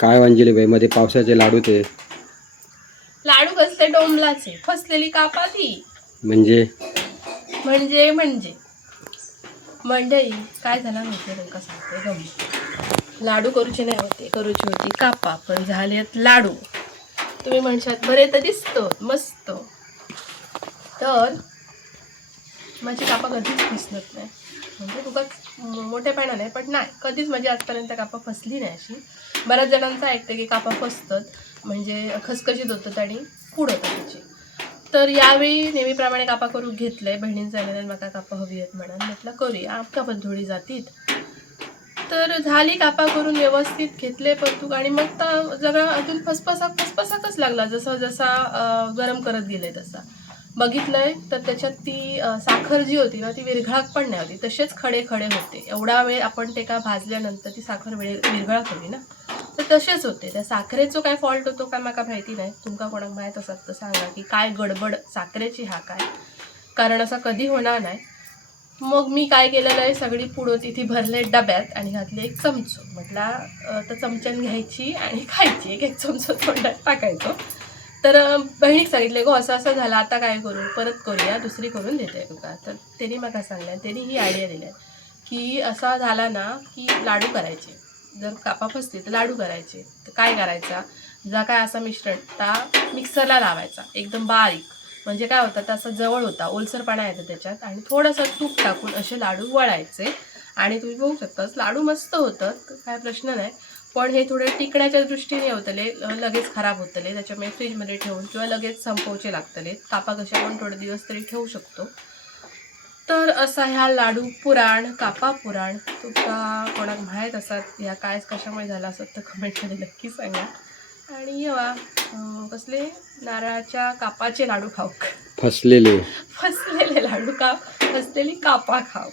काय वांजिले बाई मध्ये पावसाचे लाडू ते लाडू कसले डोंबलाचे फसलेली कापा ती म्हणजे म्हणजे म्हणजे मंडळी काय झाला माहिती तुमका सांगते गम लाडू करूचे नाही होते करूची होती कापा पण झालेत लाडू. तुम्ही म्हणशात बरे तर दिसतो मस्त तर माझी कापा कधीच फसलत नाही म्हणजे उगाच मोठेपणा नाही पण नाही कधीच माझी आजपर्यंत कापा फसली नाही अशी. बऱ्याच जणांचं ऐकतं की कापा फसतात म्हणजे खसखशीत होतात आणि पुढं होतात त्याची. तर यावेळी नेहमीप्रमाणे कापा करून घेतलंय बहिणींनी सांगितलं मला कापा हवी आहेत म्हणून म्हटलं करूया आमका पण थोडी जातीत. तर झाली कापा करून व्यवस्थित घेतले परतूक आणि मग तर जरा अजून फसफसाकच लागला जसा जसा गरम करत गेले तसा बघितलंय तर त्याच्यात ती साखर जी होती ना ती विरघळत पण नाही होती तसेच खडे खडे होते. एवढा वेळ आपण ते का भाजल्यानंतर ती साखर विरघळत हवी ना तर तसेच होते. त्या साखरेचा काय फॉल्ट होतो काय मला माहिती नाही. तुमका कोणाक माहीत असत तर सांगा की काय गडबड साखरेची हा काय कारण असा कधी होणार नाही. मग मी काय केलेलं आहे सगळी पुढं तिथे भरले डब्यात आणि घातले एक चमचो म्हटला तर चमच्यान घ्यायची आणि खायची एक चमचो तोंडात टाकायचो. तर बहिणीक सांगितले गो असं असं झालं आता काय करू परत करूया दुसरी करून देते तुका. तर त्यांनी मला सांगल्या त्यांनी ही आयडिया दिल्या की असा झाला ना की लाडू करायचे जर कापा फसते तर लाडू करायचे. तर काय करायचा जा काय असा मिश्रण ता मिक्सरला लावायचा एकदम बारीक म्हणजे काय होतं तसं जवळ होता ओलसरपणा येतं त्याच्यात आणि थोडंसं तूप टाकून असे लाडू वळायचे आणि तुम्ही बघू शकताच लाडू मस्त होतं काय प्रश्न नाही. पण हे थोडे टिकण्याच्या दृष्टीने होतले लगेच खराब होतले त्याच्यामुळे फ्रीजमध्ये ठेवून किंवा लगेच संपवचे लागतले. कापा कशा पण थोडे दिवस तरी ठेवू शकतो. तर असा ह्या लाडू पुराण कापा पुराण तुमका कोणाक माहीत असतात ह्या काय कशामुळे झाला असत तर कमेंटमध्ये नक्की सांगा. आणि येवा कसले नारळाच्या कापाचे लाडू खाऊक फसलेले फसलेले लाडू खाऊ फसलेली कापा खाऊ.